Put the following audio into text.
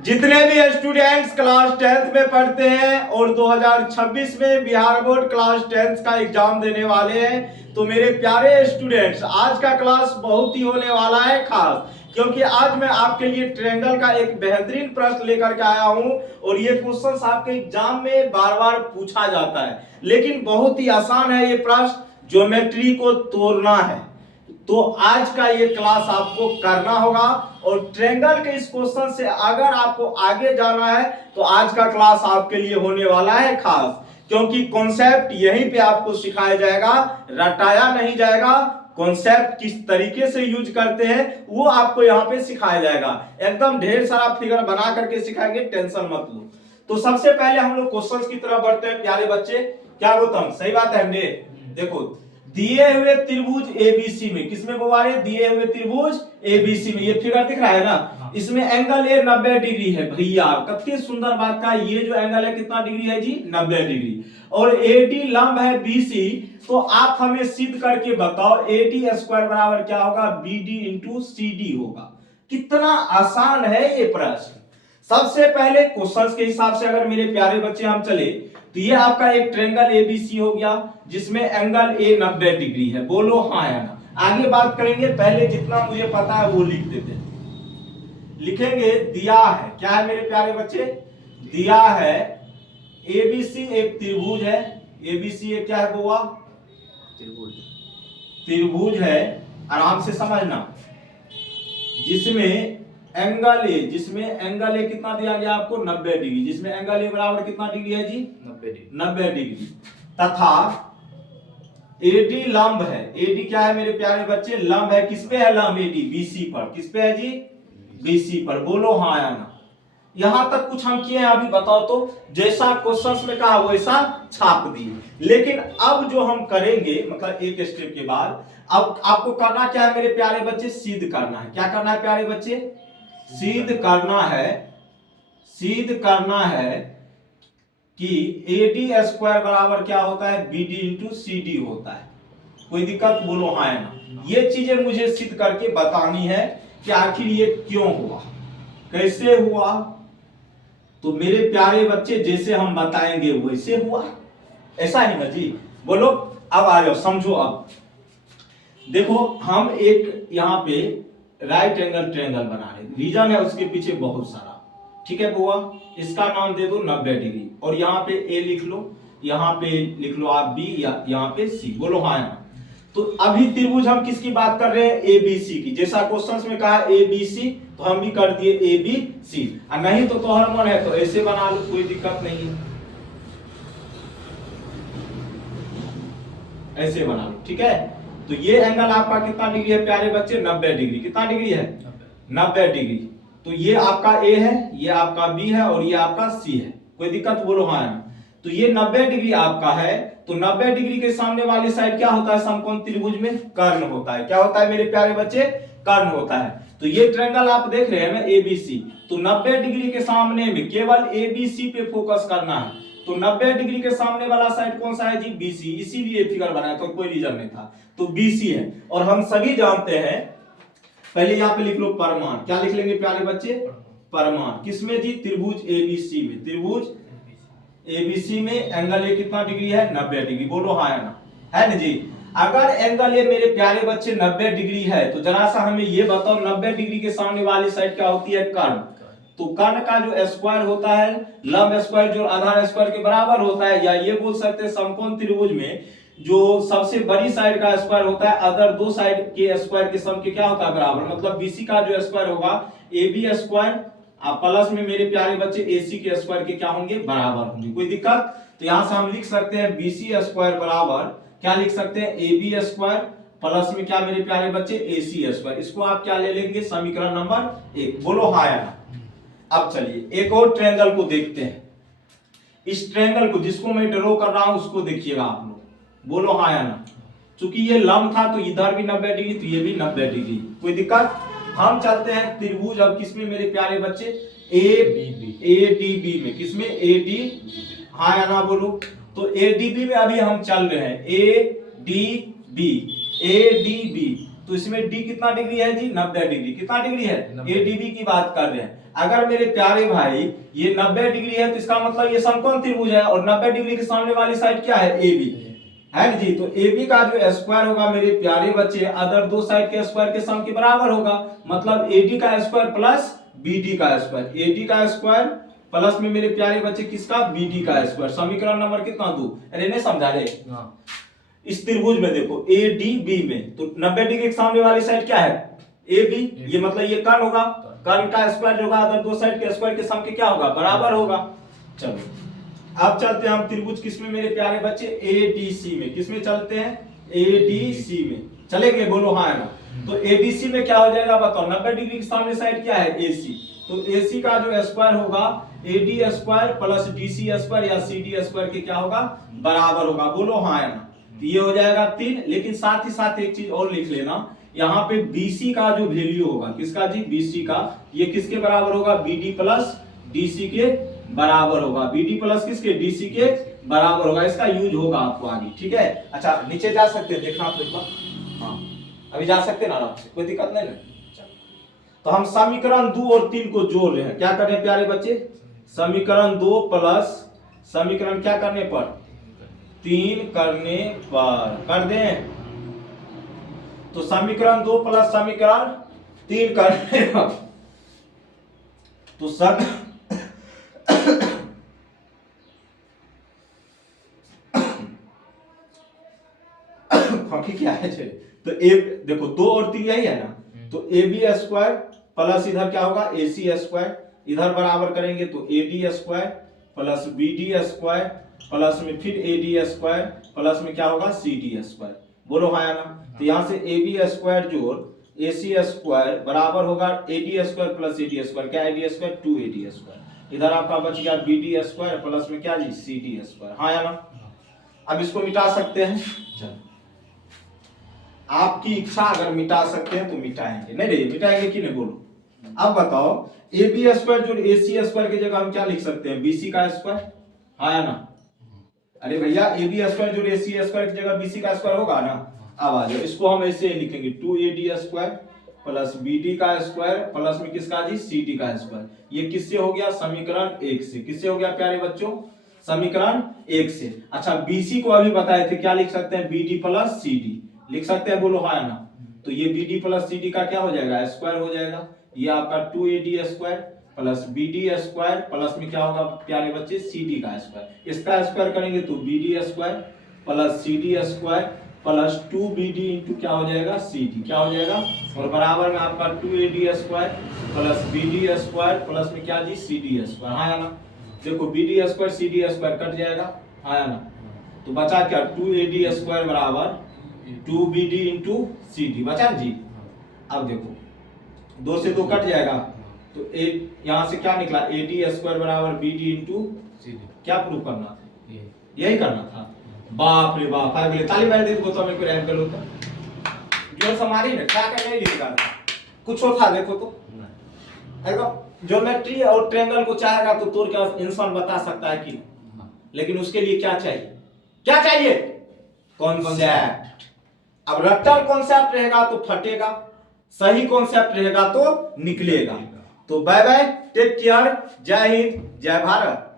जितने भी students class 10th में पढ़ते हैं और 2026 में बिहार बोर्ड क्लास 10th का एग्जाम देने वाले हैं, तो मेरे प्यारे स्टूडेंट्स, आज का क्लास बहुत ही होने वाला है खास, क्योंकि आज मैं आपके लिए ट्रायंगल का एक बेहतरीन प्रश्न लेकर के आया हूं। और ये क्वेश्चन आपके एग्जाम में बार बार पूछा जाता है, लेकिन बहुत ही आसान है ये प्रश्न, ज्योमेट्री को तोड़ना है। तो आज का ये क्लास आपको करना होगा, और ट्रायंगल के इस क्वेश्चन से अगर आपको आगे जाना है तो आज का क्लास आपके लिए होने वाला है खास, क्योंकि कॉन्सेप्ट यहीं पे आपको सिखाया जाएगा, रटाया नहीं जाएगा। कॉन्सेप्ट किस तरीके से यूज करते हैं वो आपको यहाँ पे सिखाया जाएगा। एकदम ढेर सारा फिगर बना करके सिखाएंगे, टेंशन मत लो। तो सबसे पहले हम लोग क्वेश्चंस की तरफ बढ़ते हैं प्यारे बच्चे। क्या गौतम, सही बात है हमने? देखो, दिए हुए त्रिभुज एबीसी में, किसमें बोवारे? दिए हुए त्रिभुज एबीसी में, ये फिगर दिख रहा है ना, इसमें एंगल ए 90 डिग्री है। भैया कितनी सुंदर बात का, ये जो एंगल है कितना डिग्री है जी? 90 डिग्री। और एडी लंब है बीसी, तो आप हमें सिद्ध करके बताओ एडी स्क्वायर बराबर क्या होगा? बीडी इंटू सीडी होगा। कितना आसान है ये प्रश्न। सबसे पहले क्वेश्चंस के हिसाब से अगर मेरे प्यारे बच्चे हम चले, तो ये आपका एक ट्रायंगल एबीसी हो गया जिसमें एंगल ए 90 डिग्री है। बोलो हाँ या ना। आगे बात करेंगे, पहले जितना मुझे पता है वो लिख देते हैं। लिखेंगे दिया है, क्या है मेरे प्यारे बच्चे? दिया है एबीसी एक त्रिभुज है। एबीसी एक क्या है बुआ? त्रिभुज है, आराम से समझना, जिसमें एंगल ए कितना दिया गया आपको? 90 डिग्री। जिसमें एंगल ए बराबर कितना डिग्री है जी? 90 डिग्री। तथा एडी लंब है। एडी क्या है मेरे प्यारे बच्चे? लंब है। किस पे है लंब? एडी बीसी पर। किस पे है जी? बीसी पर। बोलो हाँ या ना। यहां तक कुछ हम किए हैं अभी, बताओ तो। जैसा क्वेश्चंस में कहा वैसा छाप दिए, लेकिन अब जो हम करेंगे, मतलब एक स्टेप के बाद, अब आपको करना क्या है मेरे प्यारे बच्चे? सिद्ध करना है। क्या करना है प्यारे बच्चे? सिद्ध करना है। सिद्ध करना है कि एडी स्क्वायर बराबर क्या होता है? बीडी इंटू सीडी होता है। कोई दिक्कत? बोलो हाँ या ना। ये चीजें मुझे सिद्ध करके बतानी है कि आखिर ये क्यों हुआ, कैसे हुआ। तो मेरे प्यारे बच्चे, जैसे हम बताएंगे वैसे हुआ, ऐसा ही ना जी? बोलो अब आ जाओ, समझो। अब देखो, हम एक यहाँ पे राइट एंगल ट्रायंगल बना रहे, रीजन है उसके पीछे बहुत सारा, ठीक है बुआ? इसका नाम दे दो 90 डिग्री, और यहाँ पे ए लिख लो, यहाँ पे लिख लो आप बी, या यहाँ पे सी। बोलो हाँ या। तो अभी त्रिभुज हम किसकी बात कर रहे हैं? एबीसी की। जैसा क्वेश्चंस में कहा एबीसी, तो हम भी कर दिए एबीसी। नहीं तो तोहर मन है तो ऐसे बना लो, कोई दिक्कत नहीं है, ऐसे बना लो, ठीक है? तो ये एंगल आपका कितना डिग्री है प्यारे बच्चे? 90 डिग्री। कितना डिग्री है? 90 डिग्री। तो ये आपका ए है, ये आपका बी है, और ये आपका सी है। कोई दिक्कत? बोलो हाँ या। तो ये 90 डिग्री आपका है, तो 90 डिग्री के सामने वाली साइड क्या होता है समकोण त्रिभुज में? कर्ण होता है। क्या होता है मेरे प्यारे बच्चे? कर्ण होता है। तो ये ट्रायंगल आप देख रहे हैं ना एबीसी, तो 90 डिग्री के सामने में केवल एबीसी पे फोकस करना है। तो 90 डिग्री के सामने वाला साइड कौन सा है जी? बीसी। इसीलिए फिगर बनाया, तो कोई रीजन नहीं था, तो बीसी है। और हम सभी जानते हैं, पहले यहाँ पे लिख लो परमाण। क्या लिख लेंगे प्यारे बच्चे? परमाण। किसमें जी? त्रिभुज एबीसी में। त्रिभुज एबीसी में एंगल ए कितना डिग्री है? 90 डिग्री। बोलो हाँ या ना। है ना जी? अगर एंगल ए मेरे प्यारे बच्चे 90 डिग्री है, तो जरा सा हमें ये बताओ 90 डिग्री के सामने वाली साइड क्या होती है? कर्ण। तो कर्ण का जो स्क्वायर होता है, लंब स्क्वायर जो आधार स्क्वायर के बराबर होता है, या ये बोल सकते हैं समकोण त्रिभुज में जो सबसे बड़ी साइड का स्क्वायर होता है, अदर दो साइड के स्क्वायर के सम के क्या होता है? बराबर। मतलब बीसी का जो स्क्वायर होगा एबी स्क्वायर प्लस में मेरे प्यारे बच्चे एसी के स्क्वायर के क्या होंगे? बराबर होंगे। कोई दिक्कत? तो यहां से हम लिख सकते हैं बीसी स्क्वायर बराबर, क्या लिख सकते हैं? एबी स्क्वायर प्लस में क्या मेरे प्यारे बच्चे? AC square. इसको आप क्या ले लेंगे? समीकरण नंबर 1। बोलो हाँ या ना। अब चलिए एक और ट्रायंगल को देखते हैं। इस ट्रायंगल को जिसको मैं ड्रॉ कर रहा हूं उसको देखिएगा आप लोग। बोलो हाँ या ना। चूंकि ये लंब था तो इधर भी 90 डिग्री, तो ये भी 90 डिग्री। कोई दिक्कत? हम चलते हैं त्रिभुज अब किसमें मेरे प्यारे बच्चे? एडीबी में। किसमें? एडी। हाँ या ना बोलो। तो एडीबी में अभी हम चल रहे हैं। एडीबी। तो इसमें डी कितना डिग्री है जी, 90 डिग्री। कितना डिग्री है, एडीबी की बात कर रहे हैं। अगर मेरे प्यारे भाई ये 90 डिग्री है तो इसका मतलब ये समकोण त्रिभुज है, और 90 डिग्री के सामने वाली साइड क्या है, ए बी है जी। तो ए बी का जो स्क्वायर होगा मेरे प्यारे बच्चे अदर दो साइड के स्क्वायर के सम के बराबर होगा। मतलब एडी का स्क्वायर प्लस बीडी का स्क्वायर, एडी का स्क्वायर प्लस में मेरे प्यारे बच्चे किसका, बीडी का स्क्वायर। समीकरण नंबर कितना 2। अरे नहीं समझा रहे, इस त्रिभुज में देखो ए डी बी में, तो 90 डिग्री के सामने वाली साइड क्या है, ए बी। ये मतलब ये कर्ण होगा, कर्ण का स्क्वायर जो होगा अदर दो साइड के स्क्वायर के सम के क्या होगा, बराबर होगा। चलो अब चलते हैं हम त्रिभुज किसमें मेरे प्यारे बच्चे, एडीसी में। किसमें चलते हैं, एडीसी में चलेंगे, बोलो हाँ है ना। तो एडीसी में क्या हो जाएगा बताओ, 90 डिग्री के सामने साइड क्या है, एसी। तो एसी का जो स्क्वायर होगा AD square plus DC square या सीडी स्क्वायर के क्या होगा, बराबर होगा, बोलो हाँ है ना। तो ये हो जाएगा 3। लेकिन साथ ही साथ एक चीज और लिख लेना, यहाँ पे बीसी का जो वैल्यू होगा, किसका जी, बीसी का, ये किसके बराबर होगा, बीडी प्लस डीसी के बराबर होगा। बीडी प्लस किसके, डीसी के बराबर होगा। इसका यूज होगा आपको आगे, ठीक है। अच्छा नीचे जा सकते हैं, देखना आप एक बार, हाँ अभी जा सकते हैं ना आराम से, कोई दिक्कत नहीं ना। तो हम समीकरण 2 और 3 को जोड़ रहे हैं। क्या कर रहे हैं प्यारे बच्चे, समीकरण 2 प्लस समीकरण क्या करने पर, 3 करने पर कर दें। तो समीकरण 2 प्लस समीकरण 3 करने पर, तो सब क्या है, तो ए देखो 2 और 3 यही है ना। तो ए बी स्क्वायर प्लस इधर क्या होगा, ए सी स्क्वायर, इधर बराबर करेंगे तो A D square plus B D square plus में फिर ए डी स्क्वायर प्लस में क्या होगा, सी डी स्क्वायर, बोलो हाँ या ना। तो यहाँ से ए बी स्क्वायर जोड़ ए सी स्क्वायर बराबर होगा A D square plus A D square, क्या A D square 2 A D square, इधर आपका बच गया बी डी स्क्वायर प्लस में क्या जी, सी डी स्क्वायर, हाँ या ना। अब इसको मिटा सकते हैं, चलो आपकी इच्छा, अगर मिटा सकते हैं तो मिटाएंगे, नहीं रे मिटाएंगे कि नहीं, बोलो। अब बताओ ए बी स्क्वायर जो ए सी स्क्वायर की जगह हम क्या लिख सकते हैं, बी सी का स्क्वायर, हाँ या ना। अरे भैया ए बी स्क्वायर जो ए सी स्क्वायर की जगह बी सी का स्क्वायर होगा ना। अब आ जाओ, इसको हम ऐसे लिखेंगे 2ad स्क्वायर प्लस bd का स्क्वायर प्लस में किसका जी, cd का स्क्वायर। ये किससे हो गया, समीकरण 1 से। किससे हो गया प्यारे बच्चों, समीकरण 1 से। अच्छा bc को अभी बताए थे, क्या लिख सकते हैं, bd प्लस cd लिख सकते हैं, बोलो हाँ ना। तो ये bd प्लस cd का क्या हो जाएगा, स्क्वायर हो जाएगा। ये आपका 2ad square plus bd square plus में क्या होगा प्यारे बच्चे, cd का स्क्वायर। इसका स्क्वायर करेंगे तो bd square plus cd square plus 2bd into क्या हो जाएगा, cd, क्या हो जाएगा, और बराबर में आपका 2ad square plus bd square plus में क्या जी, cd स्क्वायर, हाँ या ना। देखो bd square cd square cut जाएगा, हाँ या ना। तो बचा क्या, 2ad स्क्वायर बराबर 2bd इंटू cd बचा जी। अब देखो 2 से 2 कट जाएगा, तो यहाँ से क्या निकला, ad स्क्वायर बराबर bd इंटू cd। क्या प्रूफ करना था, यही करना था। बाप रे बाप, अगले ताली मार दे तो मैं कोई रैंक कर लूंगा जो समारी ने क्या क्या नहीं लिखा था, कुछ और था देखो तो देखो। ज्योमेट्री और ट्रायंगल को चाहेगा तो तोड़ के इंसान बता सकता है कि नहीं, लेकिन उसके लिए क्या चाहिए, क्या चाहिए, कॉन्सेप्ट। अब रट्टल कॉन्सेप्ट रहेगा तो फटेगा, सही कॉन्सेप्ट रहेगा तो निकलेगा। तो बाय बाय, टेक केयर, जय हिंद, जय भारत।